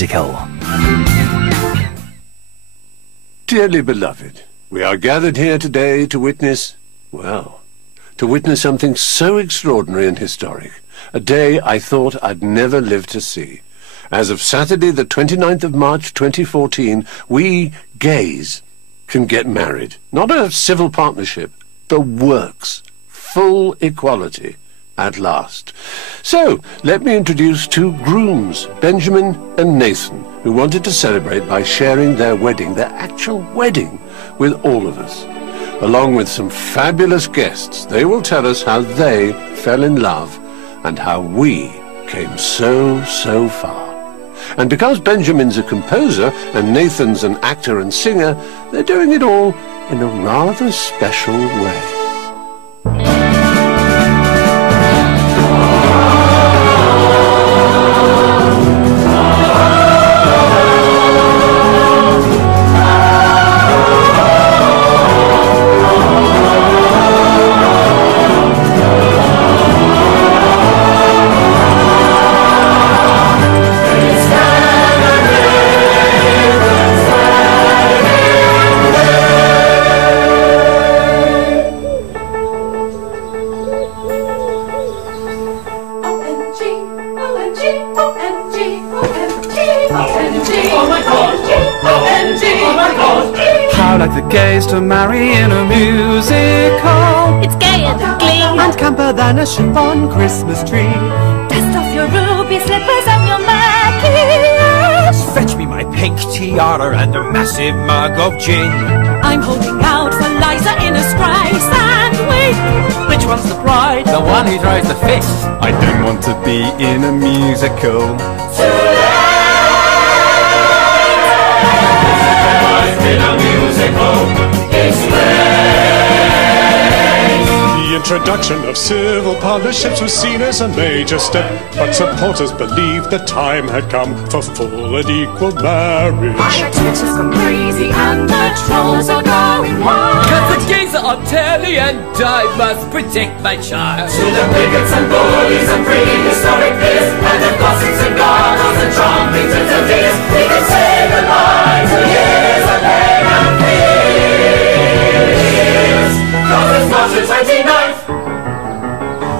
musical. Dearly beloved, we are gathered here today to witness, well, to witness something so extraordinary and historic, a day I thought I'd never live to see. As of Saturday, the 29th of March 2014, we gays can get married. Not a civil partnership, the works. Full equality at last. So, let me introduce two grooms, Benjamin and Nathan, who wanted to celebrate by sharing their wedding, their actual wedding, with all of us. Along with some fabulous guests, they will tell us how they fell in love and how we came so far. And because Benjamin's a composer and Nathan's an actor and singer, they're doing it all in a rather special way. How like the gays to marry in a musical. It's gayer than Glee And camper than a chiffon Christmas tree. Dust off your ruby slippers and your maquillage. Fetch me my pink tiara and a massive mug of gin. I'm holding out for Liza in a Streisand wig. Which one's the bride? The one who throws the fit. I don't want to be in a musical. The introduction of civil partnerships was seen as a major step, but supporters believed the time had come for full and equal marriage. My Twitter's gone crazy and the trolls are going wild. Cause the gays are on telly and I must protect my child. To the bigots and bullies and prehistoric peers, and the gossips and gargles and trumpeters and deers, we can say goodbye to years of pain and fears. Cause it's March the 29th,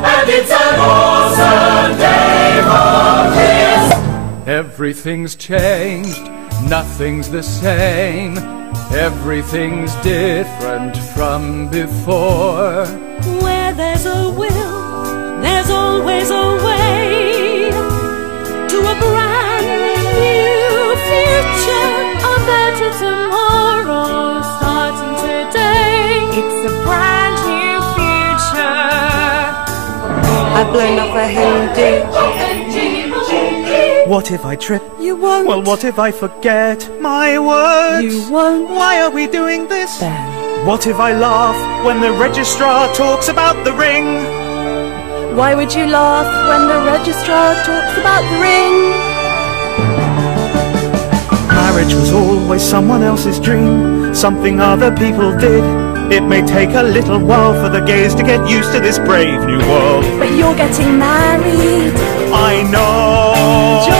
and it's an awesome day for kids. Everything's changed, nothing's the same. Everything's different from before. Where there's a will, there's always a way to a brand new future, a better tomorrow starting today. It's a brand new future. I've blown off a Hindu. What if I trip? You won't. Well, what if I forget my words? You won't. Why are we doing this? Ben. What if I laugh when the registrar talks about the ring? Why would you laugh when the registrar talks about the ring? Marriage was always someone else's dream, something other people did. It may take a little while for the gays to get used to this brave new world. But you're getting married. I know. Joy.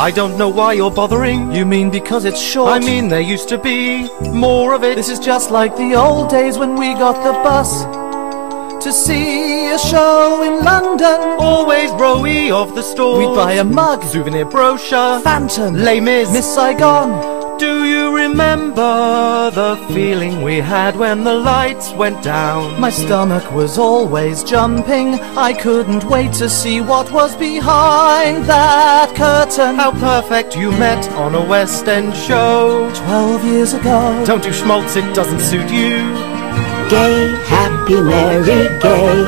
I don't know why you're bothering. You mean because it's short? I mean there used to be more of it. This is just like the old days when we got the bus to see a show in London. Always rowy of the store. We'd buy a mug, souvenir brochure, Phantom, Les Mis, Miss Saigon. Do you remember the feeling we had when the lights went down? My stomach was always jumping. I couldn't wait to see what was behind that curtain. How perfect you met on a West End show 12 years ago. Don't do schmaltz, it doesn't suit you. Gay, happy, merry, gay,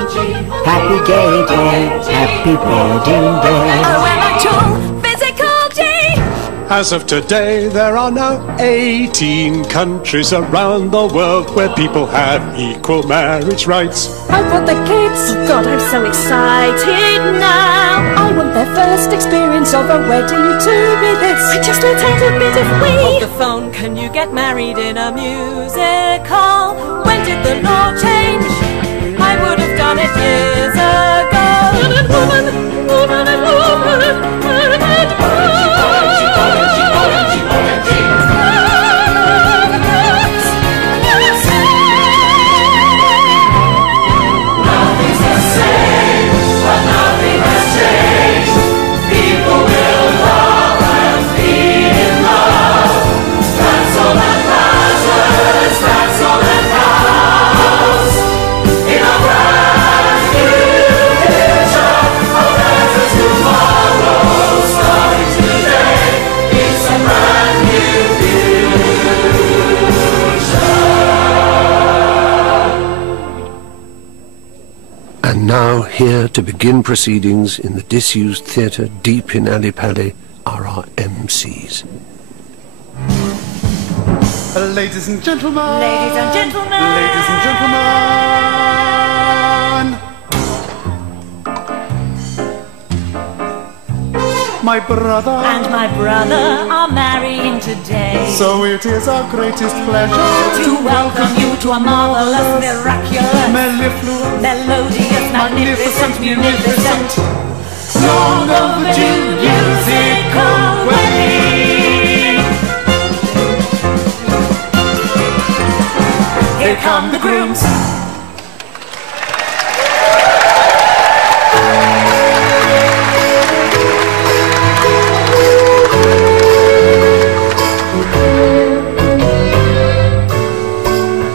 happy gay day, happy wedding day. Oh, an actual physical G. As of today, there are now 18 countries around the world where people have equal marriage rights. I want the kids. God, I'm so excited now. I want their first experience of a wedding to be this. I just want a bit of we. On the phone, can you get married in a musical? When did the law change? I would have done it years ago. Woman, woman, woman, woman, woman. here to begin proceedings in the disused theatre deep in Ali Pali are our MCs. Ladies and gentlemen. Ladies and gentlemen. Ladies and gentlemen. My brother And my brother are marrying today. So it is our greatest pleasure To welcome you to a marvelous, miraculous, mellifluous, melodious, magnificent, munificent, long overdue musical wedding. Here come the grooms.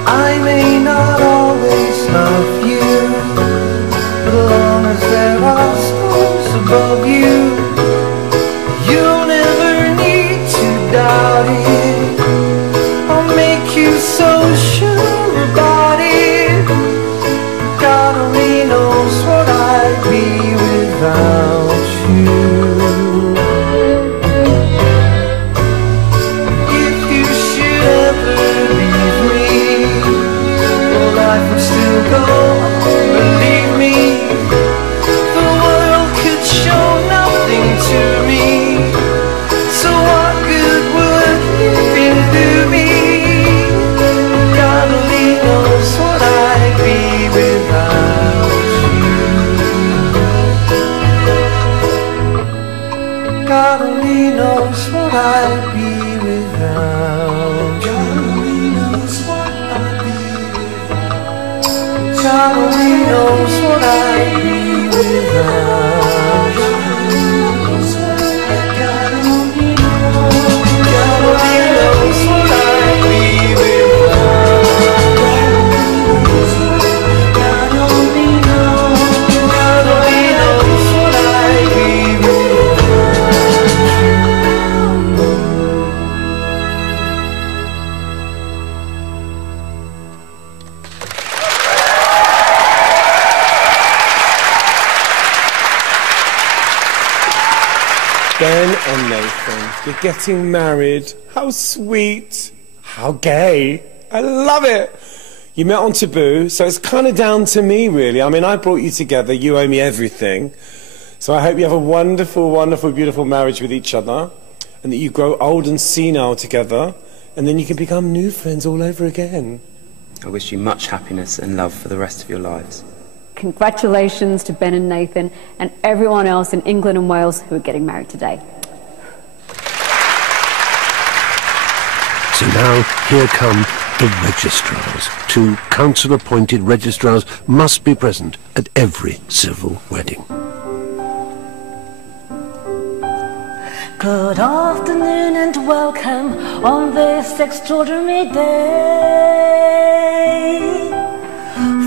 I may not always love you, but as long as there are stars above you, you'll never need to doubt it. I'll make you so sure about it. God only knows what I'd be without you. If you should ever leave me, life would still go on, believe me. The world could show nothing to me, so what good would it do me? God only knows what I'd be without you. God only knows what I'd be without you. God only knows what I'd be without you. God only knows what I'd be without. God only knows what I'd be Ben and Nathan, you're getting married. How sweet. How gay. I love it. You met on Taboo, so it's kind of down to me, really. I mean, I brought you together. You owe me everything. So I hope you have a wonderful, wonderful, beautiful marriage with each other, and that you grow old and senile together, and then you can become new friends all over again. I wish you much happiness and love for the rest of your lives. Congratulations to Ben and Nathan and everyone else in England and Wales who are getting married today. So now, here come the registrars. 2 council-appointed registrars must be present at every civil wedding. Good afternoon and welcome on this extraordinary day.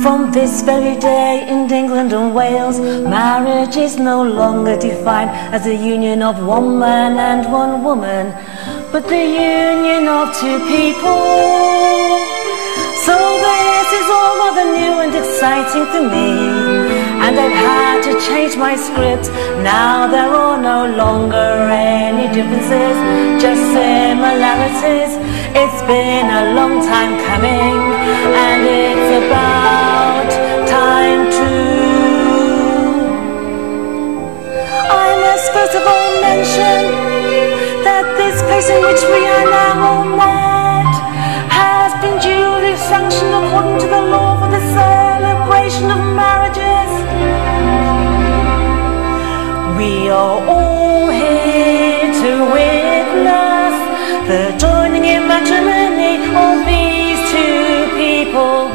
From this very day in England and Wales, marriage is no longer defined as a union of one man and one woman, but the union of 2 people. So this is all rather new and exciting to me, and I've had to change my script. Now there are no longer any differences, just similarities. It's been a long time coming, and it's about time to. I must first of all mention that this place in which we are now all met has been duly sanctioned according to the law for the celebration of marriages. We are all here to witness the joining in matrimony of these 2 people,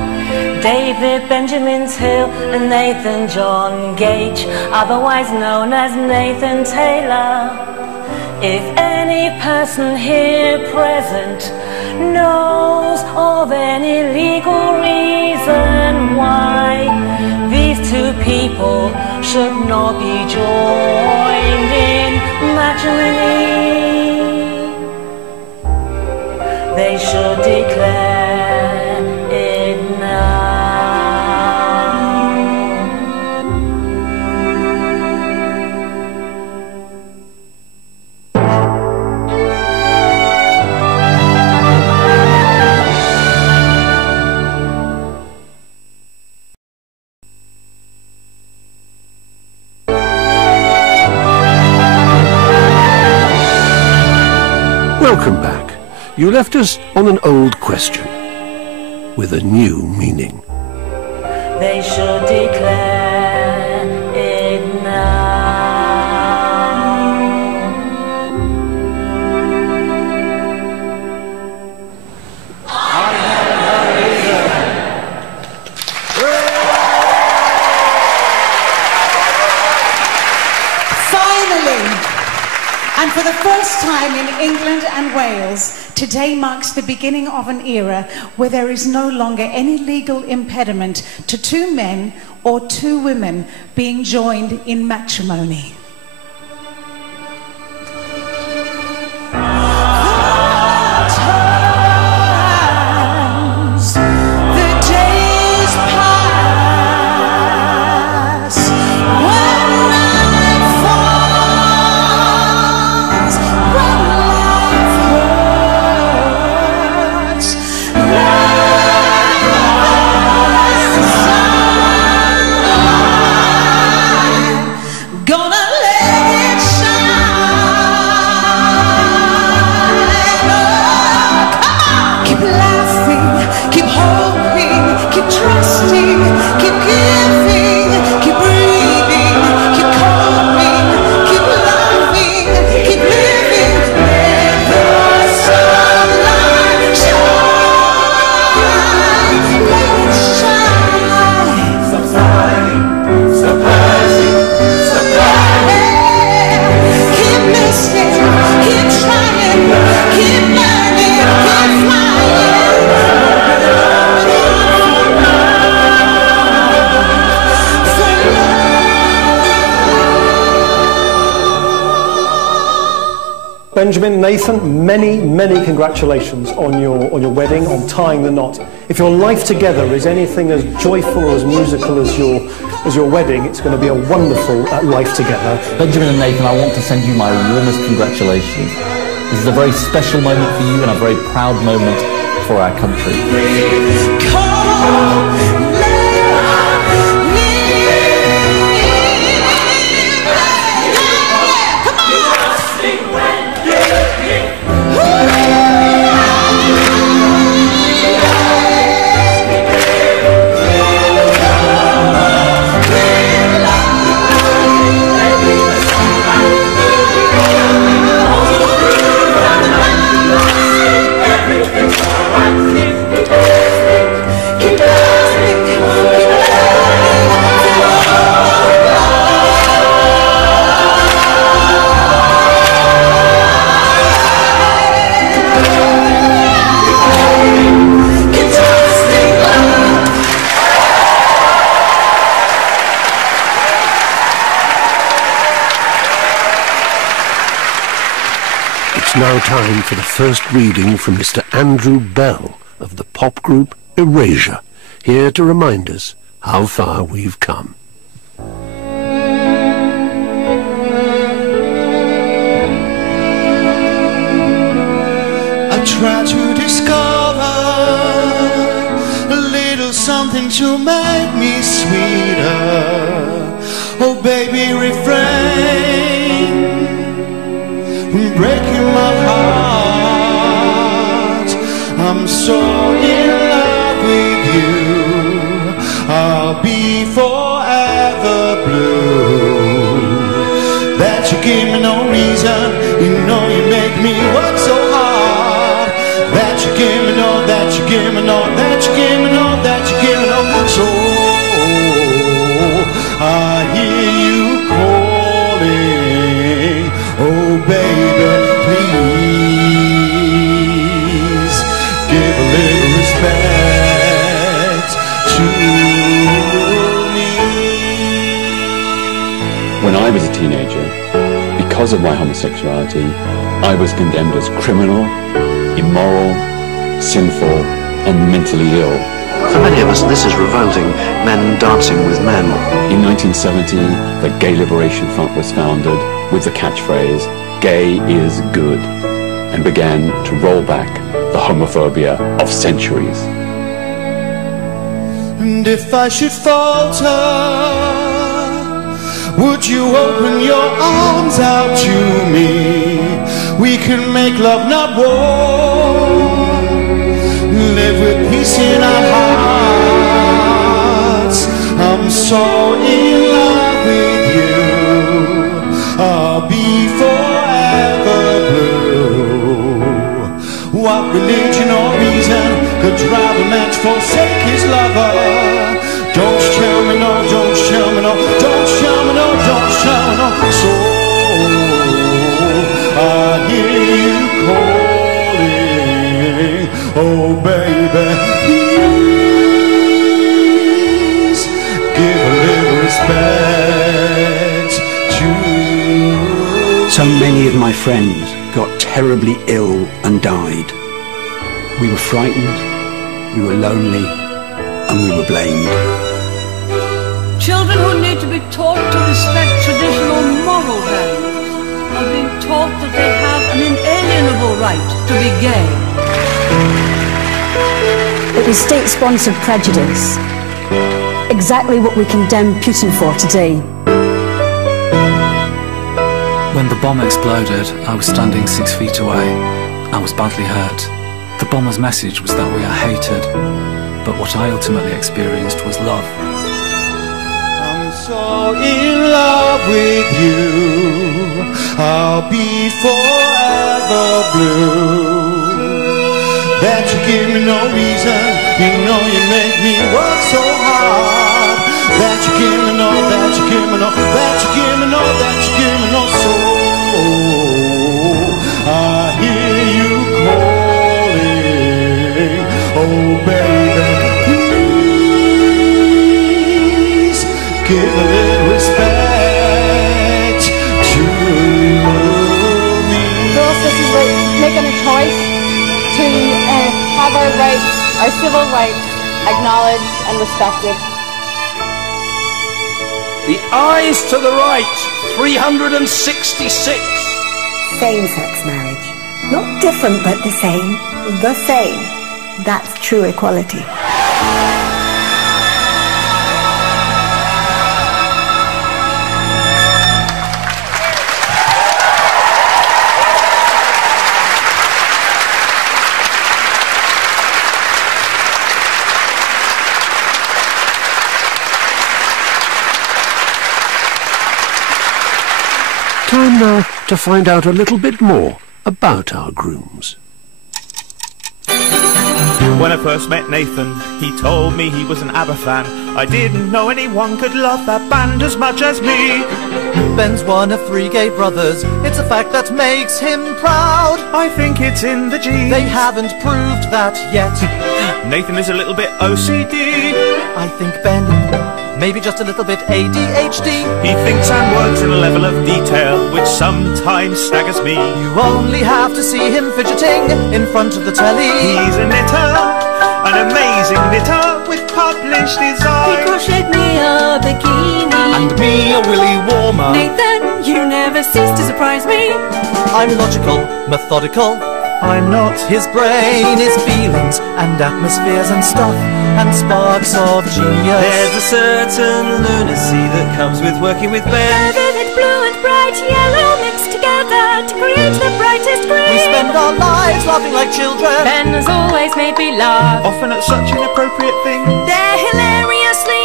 David Benjamin Hill and Nathan John Gage, otherwise known as Nathan Taylor. If any person here present knows of any legal reason why these 2 people should not be joined in matrimony, they should declare. you left us on an old question with a new meaning. They should declare it now. And for the first time in England and Wales, today marks the beginning of an era where there is no longer any legal impediment to two men or two women being joined in matrimony. Benjamin, Nathan, many, many congratulations on your wedding, on tying the knot. If your life together is anything as joyful or as musical as your wedding, it's going to be a wonderful life together. Benjamin and Nathan, I want to send you my warmest congratulations. This is a very special moment for you and a very proud moment for our country. Now time for the first reading from Mr. Andrew Bell of the pop group Erasure, here to remind us how far we've come. I try to discover a little something to make me sweeter. Oh baby, refrain breaking my heart. I'm so in love with you. I'll be forever blue. That you give me no reason. You know you make me work so hard. That you give me no, that you give me no, that you give me no, that you give me no. So I hear you calling. Oh baby, please give a little respect to me. When I was a teenager, because of my homosexuality, I was condemned as criminal, immoral, sinful, and mentally ill. For many of us, this is revolting. Men dancing with men. In 1970, the Gay Liberation Front was founded with the catchphrase, "Gay is good," and began to roll back the homophobia of centuries. And if I should falter, would you open your arms out to me? We can make love, not war. Live with peace in our hearts. I'm so in love with you. I'll be forever blue. What religion or reason could drive a man to forsake his lover? Don't tell me no, don't tell me no, don't tell me no, don't tell me no. So I hear you calling, oh baby, please give a little respect to. So many of my friends got terribly ill and died. We were frightened, we were lonely, and we were blamed. Children who need to be taught to respect traditional moral values are being taught that they have an inalienable right to be gay. It was state-sponsored prejudice. Exactly what we condemn Putin for today. When the bomb exploded, I was standing 6 feet away. I was badly hurt. The bomber's message was that we are hated, but what I ultimately experienced was love. I'm so in love with you, I'll be forever blue. That you give me no reason, you know you make me work so hard. That you give me no, that you give me no, that you give me no, that you give me no soul. I hear you calling, oh baby, please give a little respect to me. Girls, this is like making a choice to have our rights, our civil rights, acknowledged and respected. The eyes to the right, 366. Same-sex marriage. Not different, but the same. The same. That's true equality. Time now to find out a little bit more about our grooms. When I first met Nathan, he told me he was an ABBA fan. I didn't know anyone could love that band as much as me. Ben's one of 3 gay brothers. It's a fact that makes him proud. I think it's in the genes. They haven't proved that yet. Nathan is a little bit OCD. I think Ben, maybe just a little bit ADHD. He thinks and works in a level of detail which sometimes staggers me. You only have to see him fidgeting in front of the telly. He's a knitter, an amazing knitter with published design. He crocheted me a bikini. And me a willy warmer. Nathan, you never cease to surprise me. I'm logical, methodical. I'm not. His brain is feelings and atmospheres and stuff and sparks of genius. There's a certain lunacy that comes with working with Ben. Vivid blue and bright yellow mixed together to create the brightest green. We spend our lives laughing like children. Ben has always made me laugh. Often at such inappropriate things. They're hilariously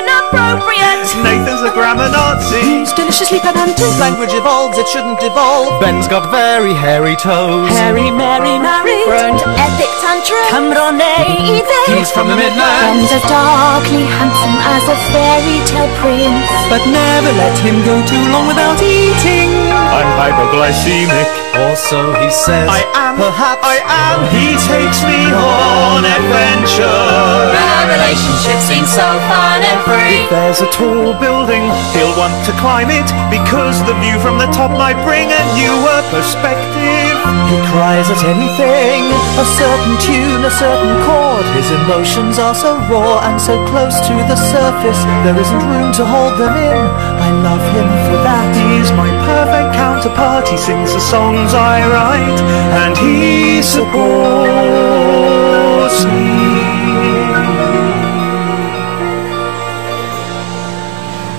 inappropriate. Nathan's a grammar Nazi. He's deliciously pedantic. Language evolves, it shouldn't devolve. Ben's got very hairy toes. Harry, Mary, married. Prone to epic tantrum. Cameron, He's from the Midlands. Ben's as darkly handsome as a fairy tale prince. But never let him go too long without eating. I'm hypoglycemic. Or so he says. I am. Perhaps. I am. He takes me on adventure. Our relationship seems so fun and free. If there's a tall building, he'll want to climb it because the view from the top might bring a newer perspective. He cries at anything, a certain tune, a certain chord. His emotions are so raw and so close to the surface, there isn't room to hold them in. I love him for that. He's my perfect counterpart. He sings the songs I write, and he supports me.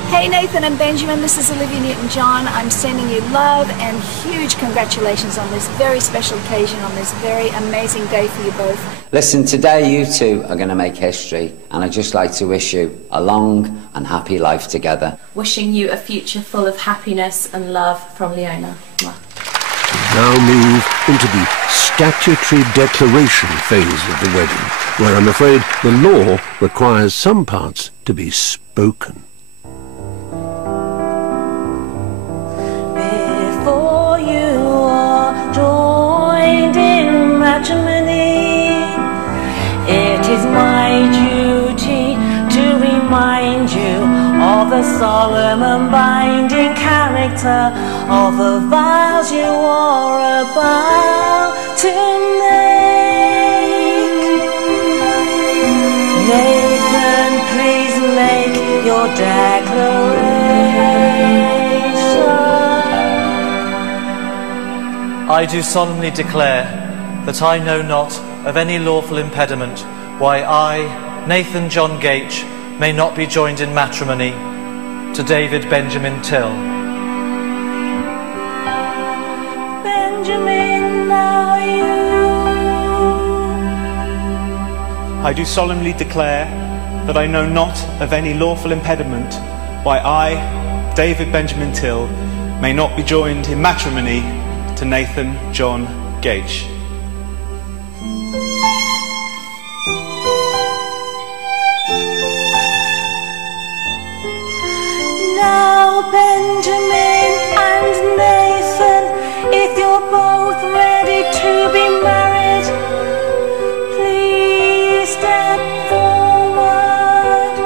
Hey Nathan and Benjamin, this is Olivia Newton-John. I'm sending you love and huge congratulations on this very special occasion, on this very amazing day for you both. Listen, today you two are going to make history, and I'd just like to wish you a long and happy life together. Wishing you a future full of happiness and love from Leona. Now move into the statutory declaration phase of the wedding, where I'm afraid the law requires some parts to be spoken. Before you are joined in matrimony, it is my duty to remind you of the solemn and binding character of the vows you are about to make. Nathan, please make your declaration. I do solemnly declare that I know not of any lawful impediment why I, Nathan John Gage, may not be joined in matrimony to David Benjamin Till. Benjamin, now you. I do solemnly declare that I know not of any lawful impediment why I, David Benjamin Till, may not be joined in matrimony to Nathan John Gage. Now, Benjamin and Nathan, if you're both ready to be married, please step forward.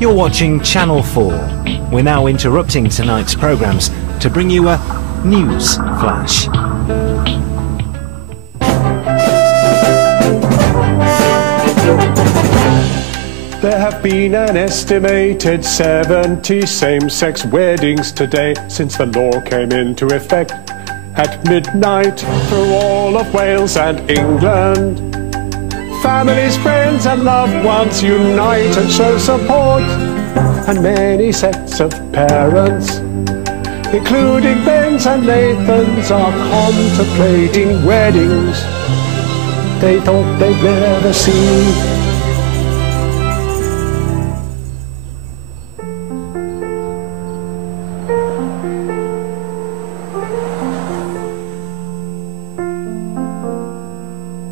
You're watching Channel 4. We're now interrupting tonight's programmes to bring you a news flash. There have been an estimated 70 same-sex weddings today since the law came into effect at midnight through all of Wales and England. Families, friends and loved ones unite and show support, and many sets of parents, including Ben's and Nathan's, are contemplating weddings they thought they'd never see.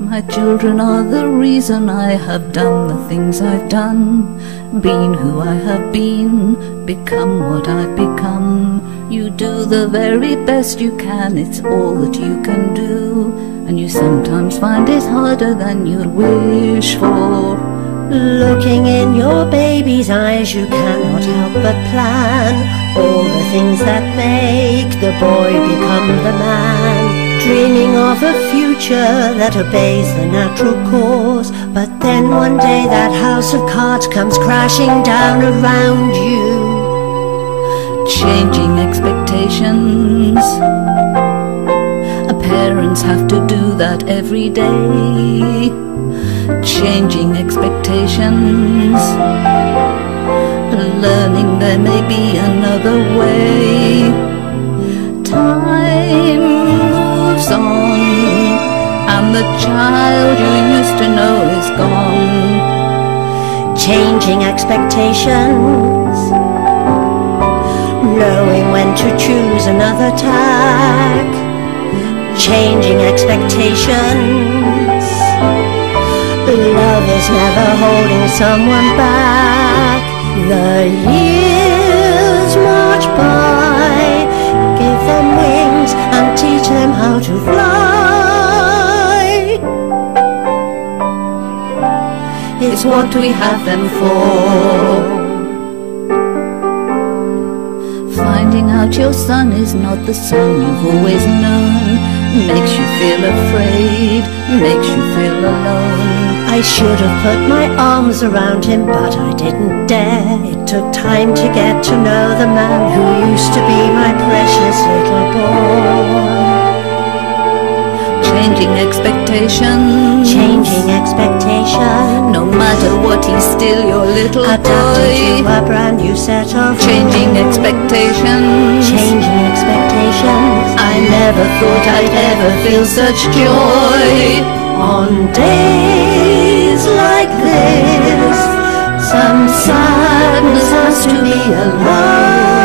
My children are the reason I have done the things I've done, been who I have been, become what I've become. You do the very best you can, it's all that you can do, and you sometimes find it harder than you'd wish for. Looking in your baby's eyes, you cannot help but plan all the things that make the boy become the man. Dreaming of a future that obeys the natural course, but then one day that house of cards comes crashing down around you. Changing expectations, parents have to do that every day. Changing expectations, learning there may be another way. Time moves on, and the child you used to know is gone. Changing expectations, knowing when to choose another tack. Changing expectations, love is never holding someone back. The years march by, give them wings and teach them how to fly. It's what we have them for. Finding out your son is not the son you've always known makes you feel afraid, makes you feel alone. I I should have put my arms around him, but I didn't dare. It took time to get to know the man who used to be my precious little boy. Changing expectations. Changing expectations. No matter what, he's still your little boy. Adapting to a brand new set of changing expectations. Changing expectations. I never thought I'd ever feel such joy. On days like this, some sadness has to be allowed.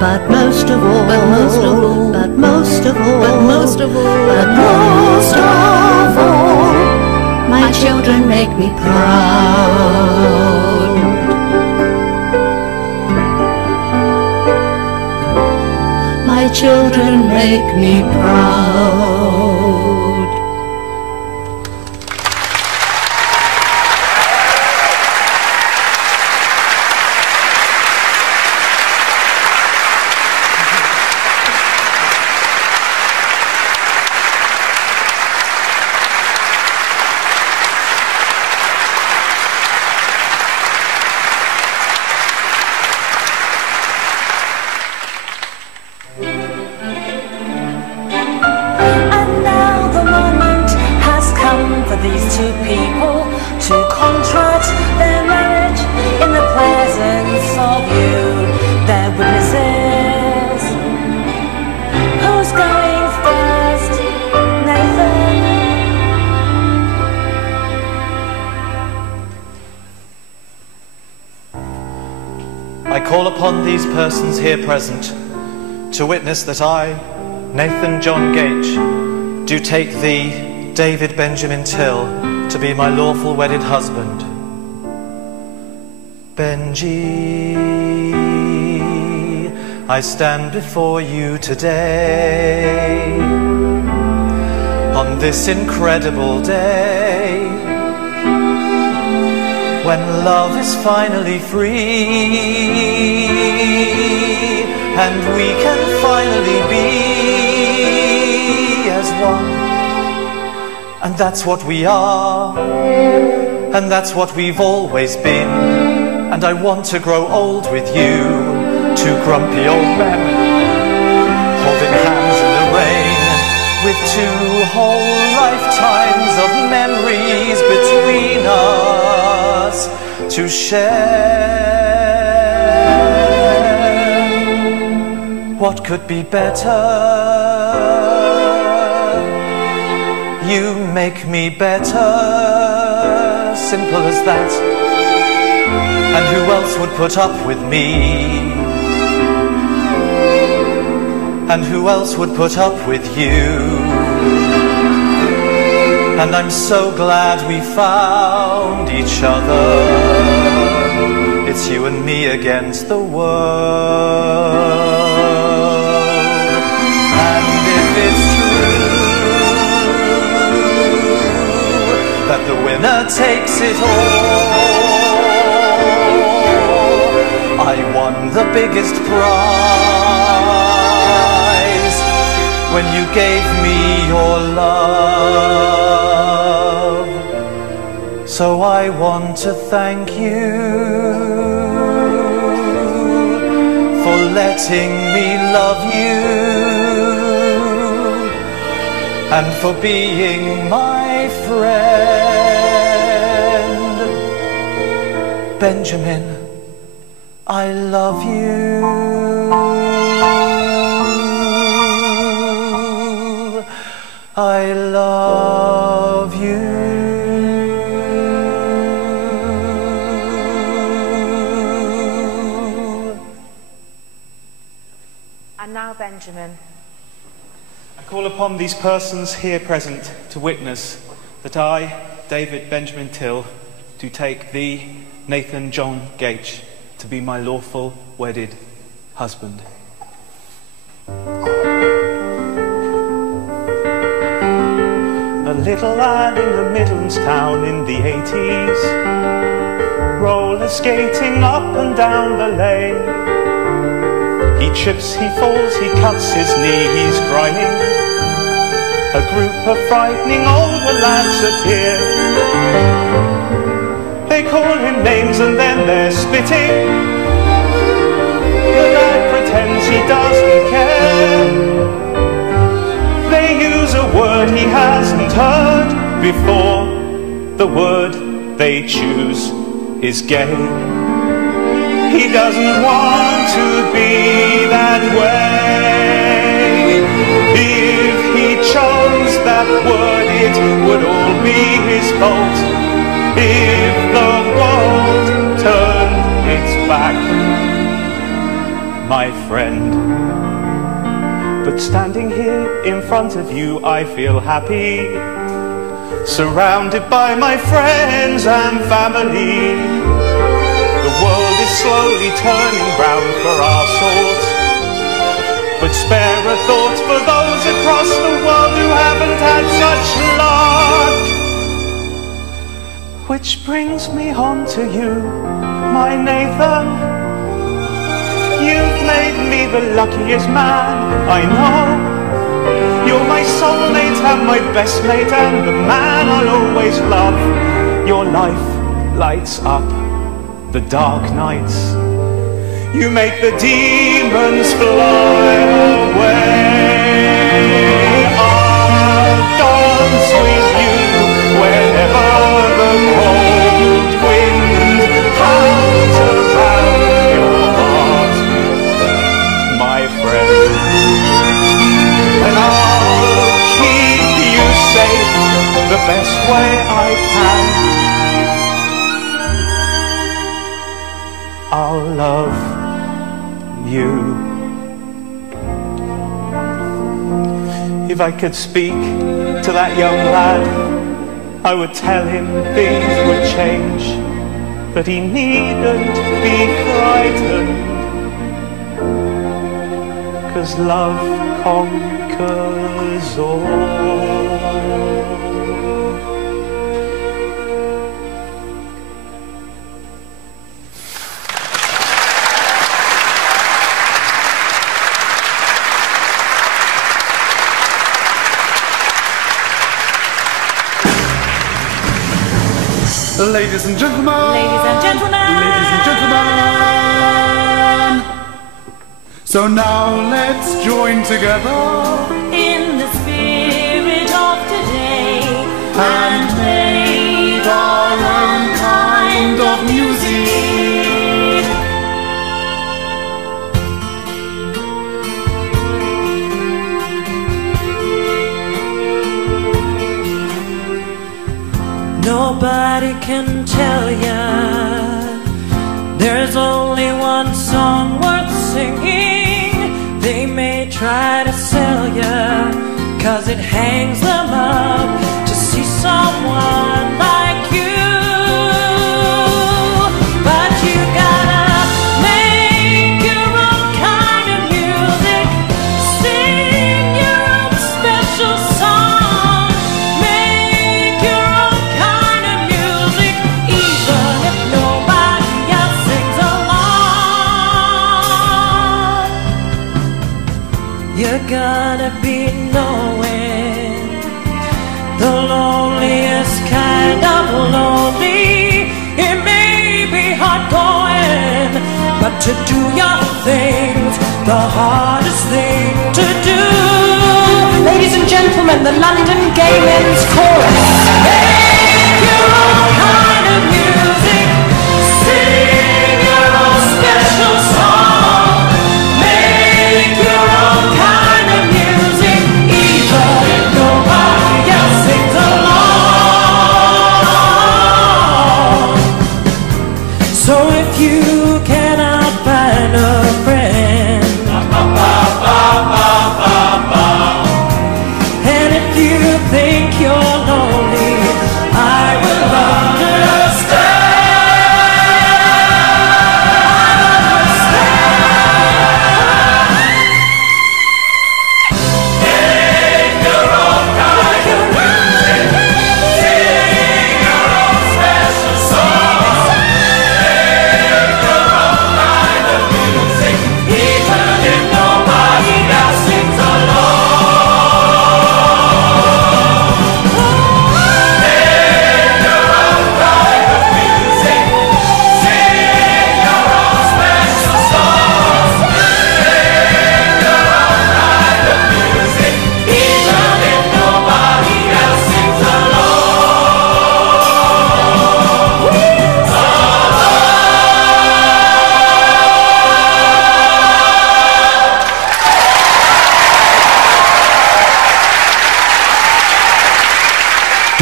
But most of all, but most of all, but most of all, but most of all, but most of all, my children make me proud. My children make me proud. I call upon these persons here present to witness that I, Nathan John Gage, do take thee, David Benjamin Till, to be my lawful wedded husband. Benji, I stand before you today on this incredible day, when love is finally free and we can finally be as one. And that's what we are, and that's what we've always been. And I want to grow old with you, two grumpy old men holding hands in the rain, with 2 whole lifetimes of memories between us to share. What could be better? You make me better, simple as that. And who else would put up with me? And who else would put up with you? And I'm so glad we found each other. It's you and me against the world. And if it's true that the winner takes it all, I won the biggest prize when you gave me your love. So I want to thank you for letting me love you and for being my friend. Benjamin, I love you. I love you. And now, Benjamin. I call upon these persons here present to witness that I, David Benjamin Till, do take thee, Nathan John Gage, to be my lawful wedded husband. A little lad in a Midlands town in the 80s, roller skating up and down the lane. He trips, he falls, he cuts his knee, he's crying a group of frightening older lads appear. They call him names and then they're spitting. The lad pretends he doesn't care. They use a word he hasn't heard before. The word they choose is gay. He doesn't want to be that way. If he chose that word, it would all be his fault. If the world turned its back, my friend. But standing here in front of you, I feel happy, surrounded by my friends and family. The world is slowly turning round for our sort, but spare a thought for those across the world who haven't had such luck. Which brings me on to you, my Nathan. You've made me the luckiest man I know. You're my soulmate and my best mate and the man I'll always love. Your life lights up the dark nights. You make the demons fly away. I'll dance with you whenever the cold wind howls around your heart, my friend. And I'll keep you safe the best way I can. I'll love you. If I could speak to that young lad, I would tell him things would change, that he needn't be frightened, 'cause love conquers all. Ladies and gentlemen. Ladies and gentlemen. Ladies and gentlemen. So now let's join together in the spirit of today and make our own kind of music. Nobody can tell ya there's only one song worth singing. They may try to sell ya, 'cause it hangs them up to see someone like you. But you gotta make your own kind of music, sing your own special song, make your own kind of music, even if nobody else sings along. You're gonna be knowing the loneliest kind of lonely. It may be hard going, but to do your things, the hardest thing to do. Ladies and gentlemen, the London Gay Men's Chorus. Make your own kind of music, sing your own special song, make your own kind of music, even if nobody else sings along. So if you cannot find a friend, and if you think you're lonely, I will understand.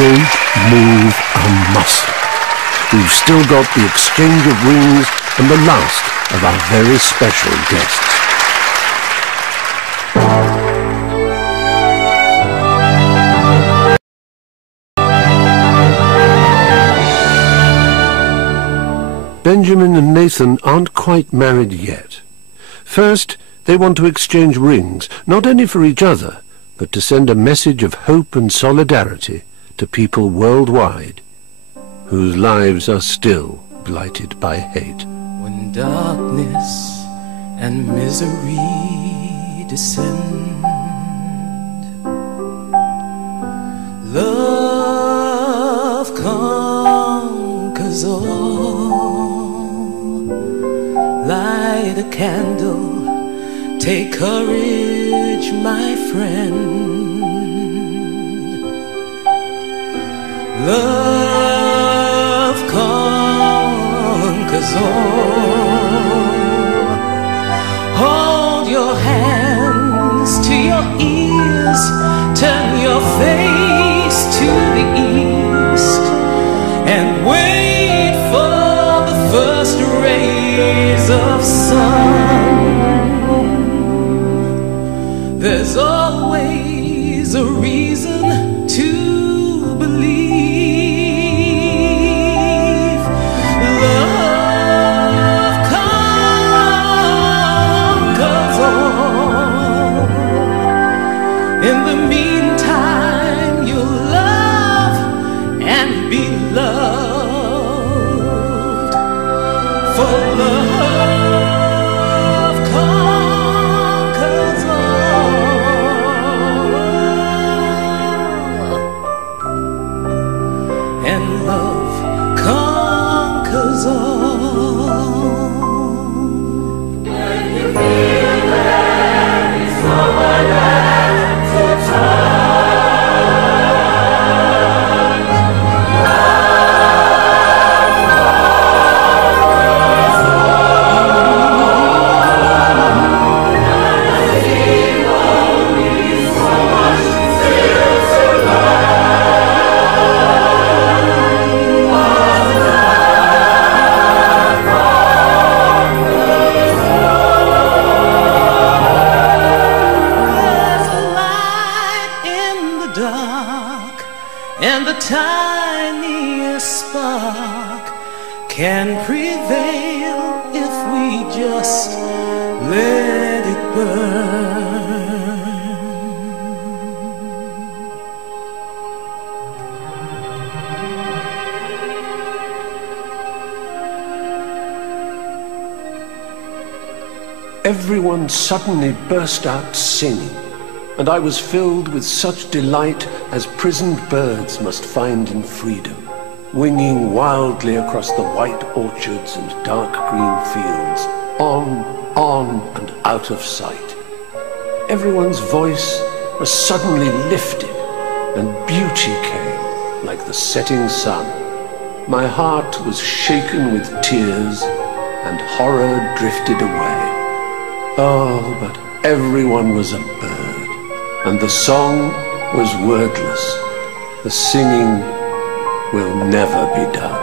don't move a muscle. We've still got the exchange of rings and the last of our very special guests. Benjamin and Nathan aren't quite married yet. First, they want to exchange rings, not only for each other, but to send a message of hope and solidarity to people worldwide whose lives are still blighted by hate. When darkness and misery descend, love conquers all. Light a candle, take courage, my friend. Love conquers all. Hold your hands to your ears, turn your face to the east, and wait for the first rays of sun. There's always a reason to believe. Love conquers all. In the meantime, you'll love and be loved. For love conquers all. And love conquers all. When you feel there is nowhere left to turn, and the tiniest spark can prevail if we just let it burn. Everyone suddenly burst out singing, and I was filled with such delight as prisoned birds must find in freedom, winging wildly across the white orchards and dark green fields, on and out of sight. Everyone's voice was suddenly lifted, and beauty came like the setting sun. My heart was shaken with tears, and horror drifted away. Oh, but everyone was a bird, and the song was wordless. The singing will never be done.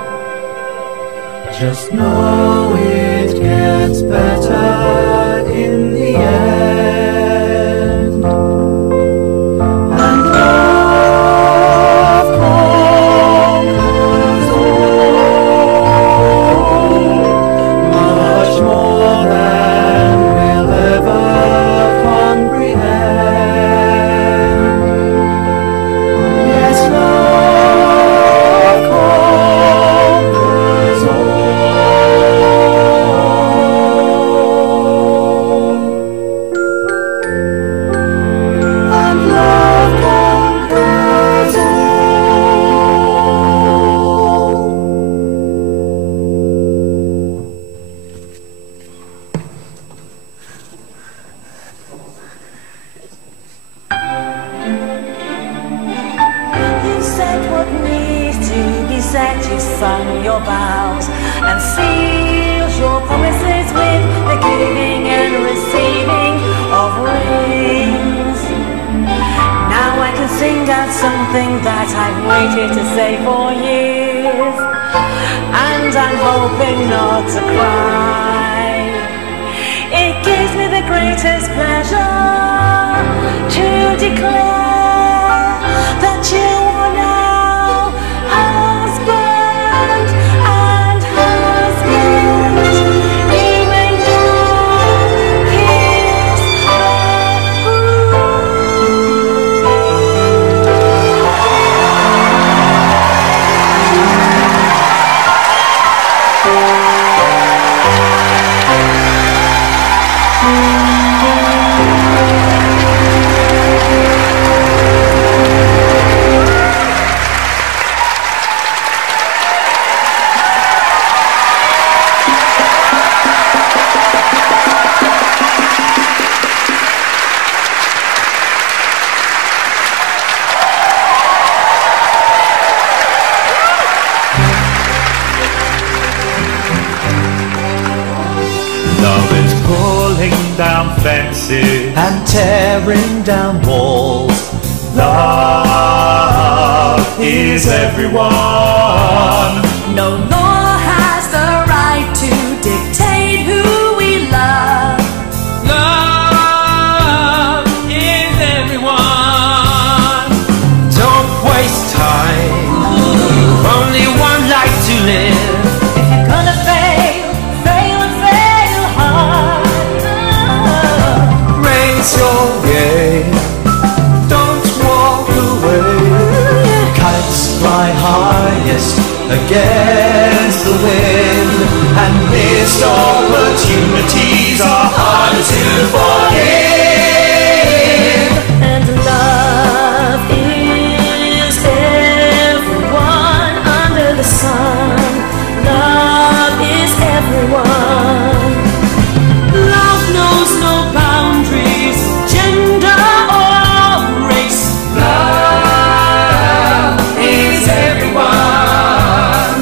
Just know it gets better in the end. And love conquers all, much more than we'll ever comprehend. Yes, love conquers all. sing out something that I've waited to say for years, and I'm hoping not to cry. It gives me the greatest pleasure to declare that you are now husband and husband. You may now kiss Love is pulling down fences and tearing down walls. Love is everyone. No law has the right to dictate who we love. Love is everyone. Don't waste time. You've only one life to live. if you're gonna fail, fail and fail hard. Raise your game. Don't walk away. Kites fly highest against the wind, and missed opportunities are harder to forgive. And love is everyone under the sun. Love is everyone. Love knows no boundaries, gender or race. Love is everyone.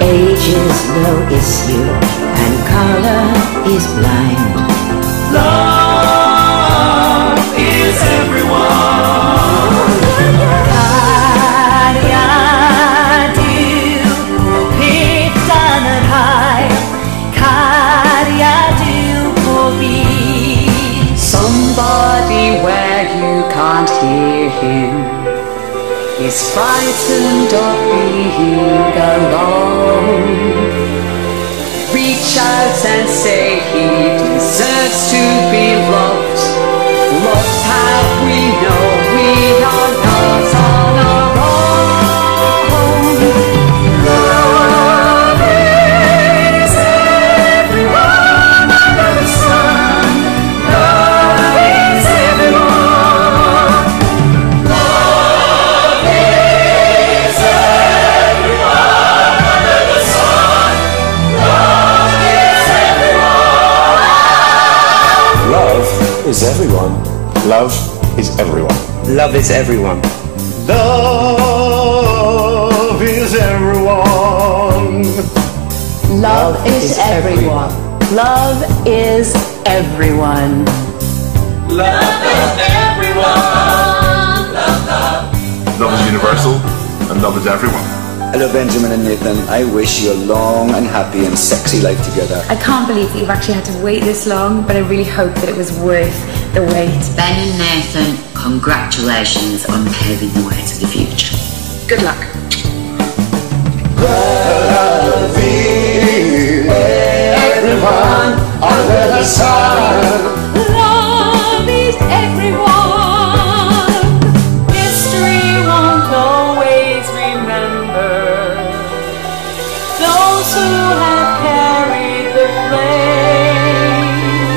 Age is no issue, and color is blind. Love is everyone. Somebody where you can't hear him is frightened of being alone. Reach out and say he deserves to be loved. Loved how we know we are not on our own. Love is everyone under the sun. Love is everyone. Love is everyone under the sun. Love is everyone. Love is everyone. Love is everyone. Love is everyone. Love is everyone. Love is everyone. Love is everyone. Love is everyone. Love is universal, and love is everyone. Hello, Benjamin and Nathan. I wish you a long and happy and sexy life together. I can't believe that you've actually had to wait this long, but I really hope that it was worth the wait. Ben and Nathan, congratulations on paving the way to the future. Good luck. Love is everyone under the sun. Love is everyone. History won't always remember those who have carried the flame.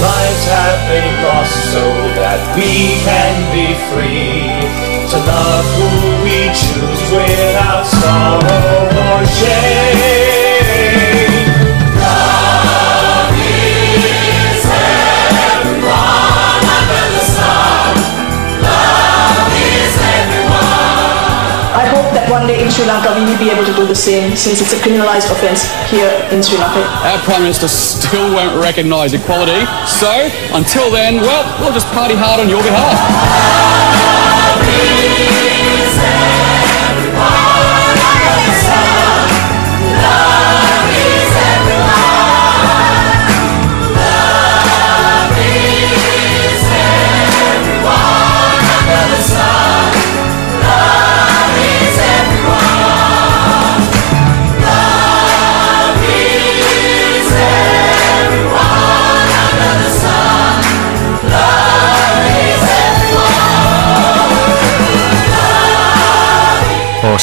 Lives have been lost so that we can be free to love who we choose without sorrow or shame. Love is everyone under the sun. Love is everyone. I hope that one day in Sri Lanka we will be able to do the same, since it's a criminalized offense here in Sri Lanka. Our Prime Minister still won't recognise equality, so until then, well, we'll just party hard on your behalf.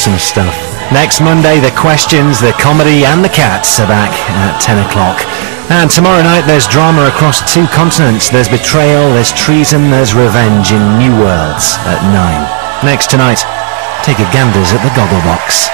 Awesome stuff. Next Monday, the questions, the comedy and the cats are back at 10 o'clock. And tomorrow night there's drama across 2 continents. There's betrayal, there's treason, there's revenge in New Worlds at 9. Next tonight, take a ganders at the Gogglebox.